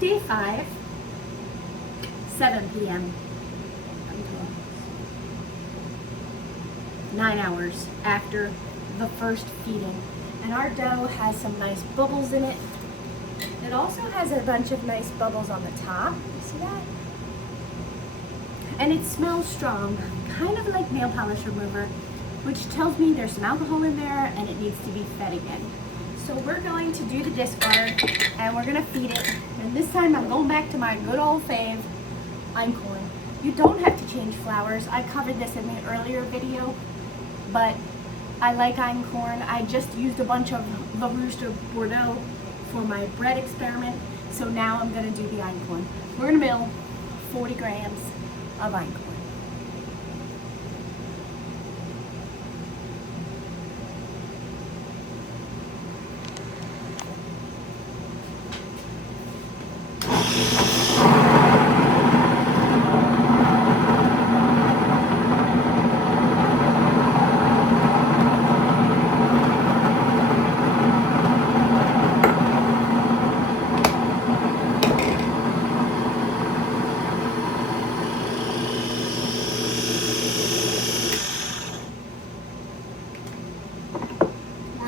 day 5, 7 p.m. 9 hours after the first feeding. And our dough has some nice bubbles in it. It also has a bunch of nice bubbles on the top. You see that? And it smells strong, kind of like nail polish remover, which tells me there's some alcohol in there and it needs to be fed again. So we're going to do the discard and we're gonna feed it. And this time I'm going back to my good old fave, einkhorn. You don't have to change flours. I covered this in the earlier video, but I like einkhorn. I just used a bunch of the Rooster Bordeaux for my bread experiment. So now I'm gonna do the einkhorn. We're gonna mill 40 grams of einkhorn.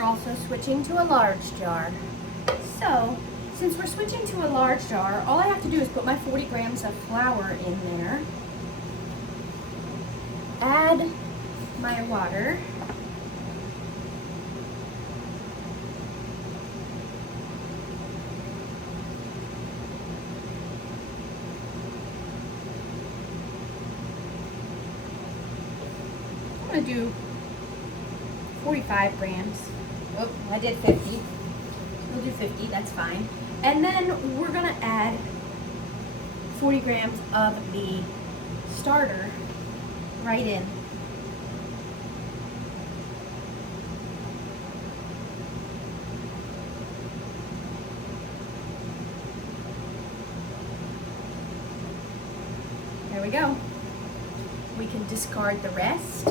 Also switching to a large jar. So since we're switching to a large jar, all I have to do is put my 40 grams of flour in there, add my water, I'm going to do 45 grams. Oh, I did 50. We'll do 50, that's fine. And then we're gonna add 40 grams of the starter right in. There we go. We can discard the rest,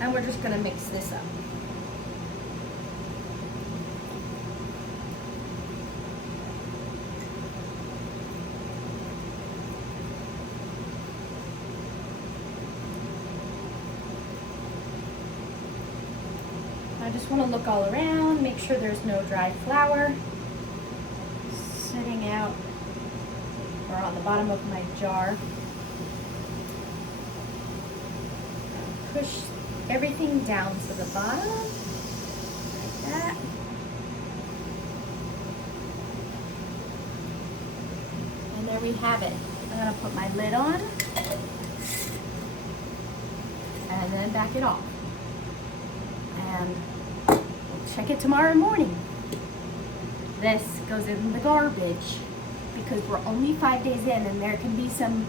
and we're just gonna mix this up. I just want to look all around, make sure there's no dry flour sitting out or on the bottom of my jar. Push everything down to the bottom, like that. And there we have it. I'm going to put my lid on and then back it off. And we'll check it tomorrow morning. This goes in the garbage because we're only 5 days in and there can be some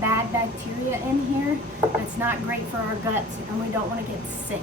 bad bacteria in here that's not great for our guts and we don't want to get sick.